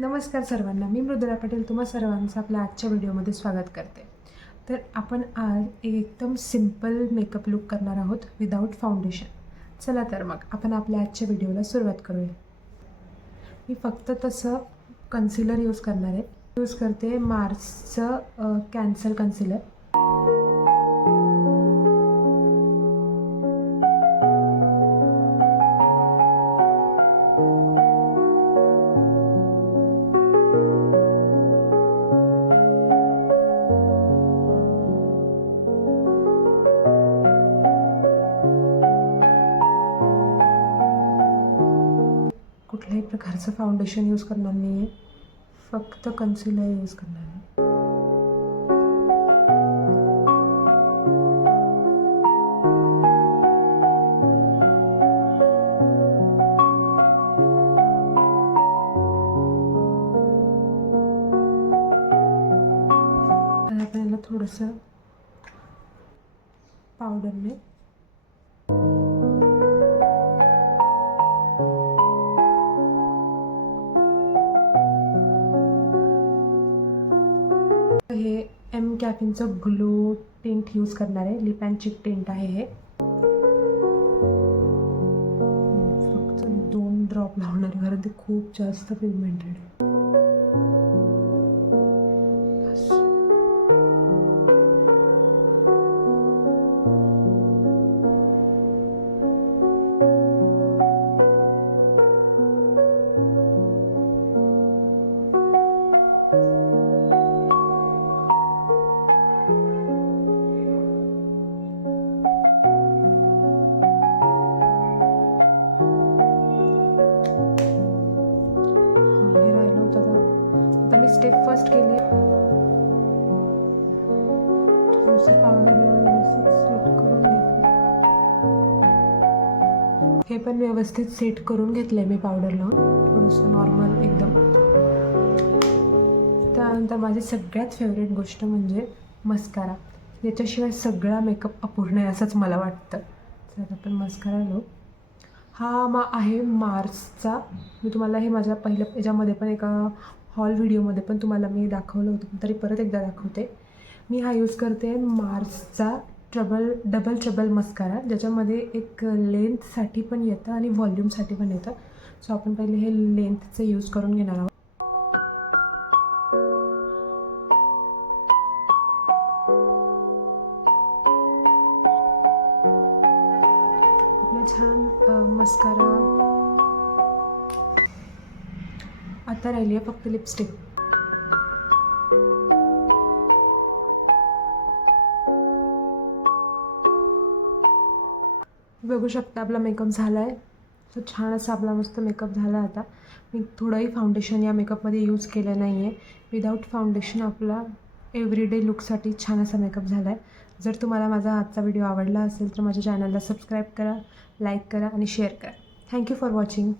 नमस्कार सर्वांना, मी मृदुला पाटील तुम्हा सर्वांचं आपल्या आजच्या व्हिडिओमध्ये स्वागत करते. तर आपण आज एकदम सिंपल मेकअप लुक करणार आहोत विदाऊट फाउंडेशन. चला तर मग आपण आपल्या आजच्या व्हिडिओला सुरुवात करूया. मी फक्त तसं कन्सिलर यूज करणार आहे. यूज करते मार्सचं कॅन्सल कन्सिलर. कुठल्याही प्रकारचं फाउंडेशन यूज करणार नाही आहे, फक्त कन्सिलर यूज करणार आहे. आता आपण याला थोडंसं पावडरने हे एम कॅफिनचं ग्लो टिंट यूज करणार आहे. लिप अँड चिक टिंट आहे हे. फक्त 2 ड्रॉप लावणार आहे कारण ते खूप जास्त पिगमेंटेड आहे. स्टेप फर्स्ट केले, थोडंसं पावडर सेट करून घेतलं. हे पण व्यवस्थित सेट करून घेतलंय मी पावडर लावून, थोडंसं नॉर्मल एकदम. त्यानंतर माझी सगळ्यात फेवरेट गोष्ट म्हणजे मस्कारा. याच्याशिवाय सगळा मेकअप अपूर्ण आहे असंच मला वाटतं. तर आपण मस्कारा लावू. हा आहे मार्सचा. मी तुम्हाला हे माझ्या पहिल्या याच्यामध्ये पण एका हॉल व्हिडिओमध्ये पण तुम्हाला मी दाखवलं होतं, तरी परत एकदा दाखवते. मी हा यूज करते मार्सचा डबल ट्रबल मस्कारा, ज्याच्यामध्ये एक लेंथसाठी पण येतं आणि व्हॉल्यूमसाठी पण येतं. सो आपण पहिले हे लेंथचं यूज करून घेणार आहोत. आपलं छान मस्कारा. आता राहिली आहे फक्त लिपस्टिक. बघू शकता आपला मेकअप झाला आहे. तर छान असा आपला मस्त मेकअप झाला. आता मी थोडंही फाउंडेशन या मेकअपमध्ये यूज केलं नाही आहे. विदाऊट फाउंडेशन आपला एव्हरीडे लुकसाठी छान असा मेकअप झाला आहे. जर तुम्हाला माझा आजचा व्हिडिओ आवडला असेल तर माझ्या चॅनलला सबस्क्राईब करा, लाईक करा आणि शेअर करा. Thank you for watching.